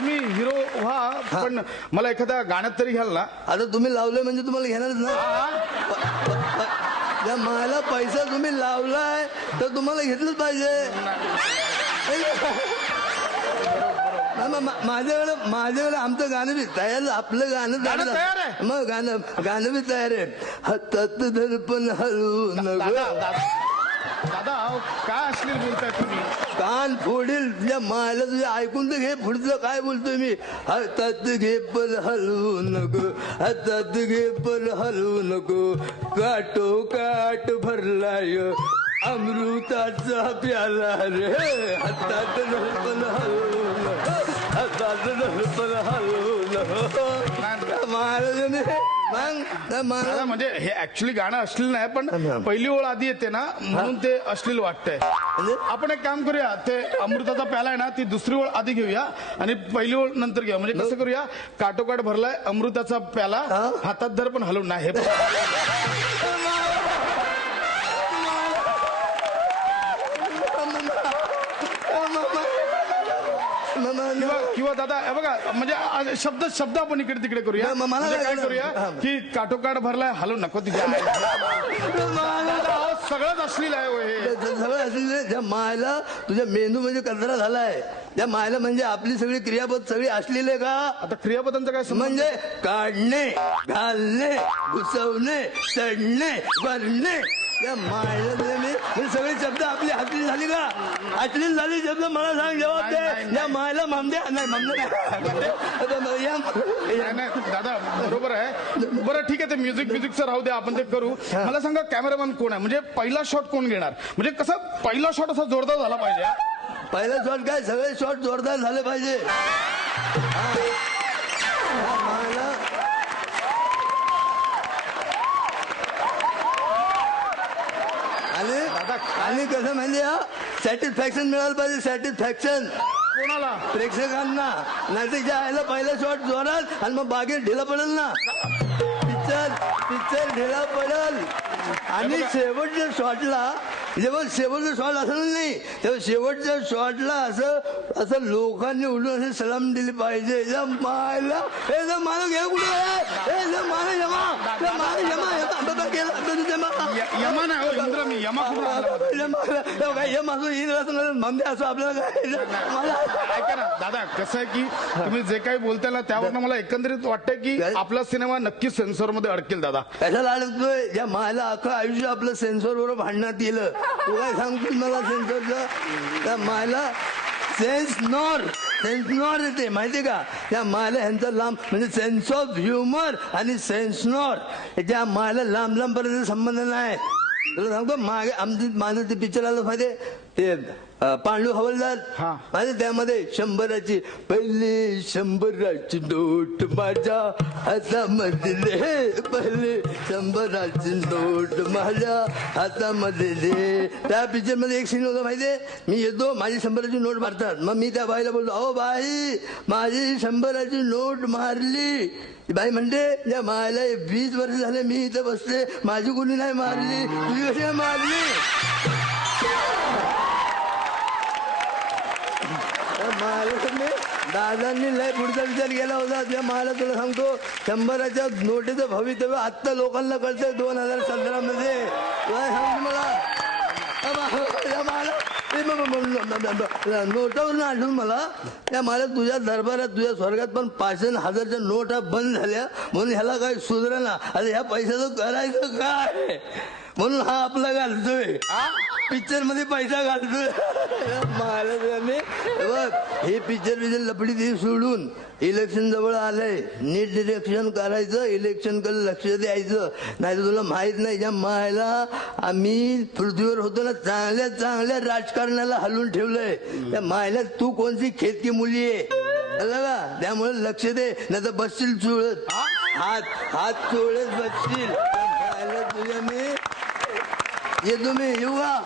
तुम्ही हिरो व्हा पण मला एखाद्या गाण्यात तरी घ्याल ना. आता तुम्ही लावलंय म्हणजे तुम्हाला घेणारच ना. मला पैसा तुम्ही लावलाय तर तुम्हाला घेतलंच पाहिजे. माझ्याकडे माझ्याकडे आमचं गाणं बी तयार आपलं गाणं तयार आहे? मग गाणं गाणं बी तयार आहे. हातात दर्पण हलवू दादा नको दादा अहो, काय अश्लील बोलताय तुम्ही? कान फोडील तुझ्या मायला तुझ्या ऐकून तर घे पुढचं काय बोलतोय मी. हातात घे पण हलवू नको हातात घे पण हलवू नको. काटो काट भरलाय अमृताचा प्याला रे. हातात घे हलवू पण हलवू महाराजांनी मग म्हणजे हे ऍक्च्युली गाणं अश्लील नाही पण पहिली ओळ आधी येते ना म्हणून ते अश्लील वाटतंय. म्हणजे? आपण एक काम करूया ते अमृताचा प्याला आहे ना ती दुसरी ओळ आधी घेऊया आणि पहिली ओळ नंतर घेऊया. म्हणजे कसं करूया काटोकाट भरलाय अमृताचा प्याला? हातात धर पण हलवून. नाही हे किंवा दादा बघा म्हणजे शब्द शब्द आपण इकडे तिकडे करूया. म- मला म्हणजे काय करूया? हा. की काटोकाट भरलाय हलवू नको तिच्या अहो, सगळंच अश्लील आहे हो हे. सगळं असलेलं त्या मायला तुझ्या मेंदू म्हणजे कचरा झालाय. त्या मायला म्हणजे आपली सगळी क्रियापद सगळी असलेली आहे का? आता क्रियापदांचं काय संबंध? म्हणजे काढणे घालणे घुसवणे चढणे भरणे. मायला हे सगळे शब्द आपली हातली झाली का हातली झाली शब्द मला सांग जवाब दे. या मायला मामदे नाही मामदे नाही आता या- नाही, नाही, दादा बरोबर आहे. बरं ठीक आहे ते म्युझिक म्युझिकचं राहू द्या आपण ते करू. मला सांगा कॅमेरामॅन कोण आहे? म्हणजे पहिला शॉट कोण घेणार? म्हणजे कसं पहिला शॉट असा जोरदार झाला पाहिजे? पहिला शॉट काय? सगळे शॉट जोरदार झाले पाहिजे. कसं म्हणजे सॅटिस्फॅक्शन मिळालं पाहिजे सॅटिस्फॅक्शन कोणाला प्रेक्षकांना नाही तर आयला पहिला शॉट जोरात आणि मग बागेत ढिला पडेल ना पिक्चर पिक्चर ढिला पडेल आणि शेवटच्या शॉटला जेव्हा शेवटचा शॉट असेल नाही तेव्हा शेवटच्या शॉटला असं असं लोकांनी उलटून असे सलाम दिली पाहिजे मायला हे जर मला घे कुठे? हे जर मला जमा हे मला जमा जमा बाबा गेला बाबा जमा य- यमा नाही हो इंद्र मी यमा कुठून आला? यम असो येईल असं ममदे असो आपल्याला काय मला ऐका ना दादा कसं आहे की तुम्ही जे काही बोलताय ना त्यावर मला एकंदरीत वाटतंय की काय? आपला सिनेमा नक्कीच सेन्सरमध्ये अडकेल दादा. कशाला अडकतोय? ज्या मायला अख्खं आयुष्य आपलं सेन्सर बरोबर भांडण्यात गेलं. तू काय सांगतोस मला सेन्सरचं? त्या मायला सेन्स नॉर सेन्स नॉर येते माहितीये का? त्या मायला ह्यांचा लांब म्हणजे सेन्स ऑफ ह्युमर आणि सेन्स नॉर त्या मायला लांब लांब पर्यंत संबंध नाही. तुला सांगतो मागे आमचे माझं ते पिक्चर आलं माहिती ते पांडू हवलदार. हा. माझे त्यामध्ये शंभराची पहिली शंभराची नोट माझ्या हातामध्ये पहिले शंभराची नोट माझ्या हातामध्ये दे त्या पिक्चरमध्ये एक सीन होता माहितीये? मी येतो माझी शंभराची नोट मारतात. मग मी त्या बाईला बोलतो अहो बाई माझी शंभराची नोट मारली. बाई म्हणते या मायला वीस वर्ष झाले मी इथं बसले माझी कोणी नाही मारली? तुझी कशी मारली? दादांनी लय पुढचा विचार केला होता. त्या मला तुला सांगतो शंभराच्या नोटीचं भवितव्य आत्ता लोकांना कळतंय दोन हजार सतरा मध्ये. मला. मला- नोटावरून आठवून मला त्या मला तुझ्या दरबारात तुझ्या स्वर्गात पण पाचशे हजारच्या नोटा बंद झाल्या. म्हणून ह्याला काय सुधरणा? आता ह्या पैशाचं करायचं काय? म्हणून हा आपला घालतोय. पिक्चरमध्ये पैसा घालतोय. महाराजांनी बघ हे पिक्चर बिक्चर लपडी ती सोडून इलेक्शन जवळ आलंय. नीट डिरेक्शन करायचं इलेक्शनकडे लक्ष द्यायचं. नाही तर तुला माहीत नाही ज्या मायला आम्ही पृथ्वीवर होतो ना चांगल्या चांगल्या राजकारणाला हलवून ठेवलंय. त्या मायला तू कोणती खेतकी मुली आहे? का? त्यामुळे लक्ष दे नाही तर बसशील चुळत. हात हात चुळत बसशील. तुझ्या मी येतो मी येऊ का?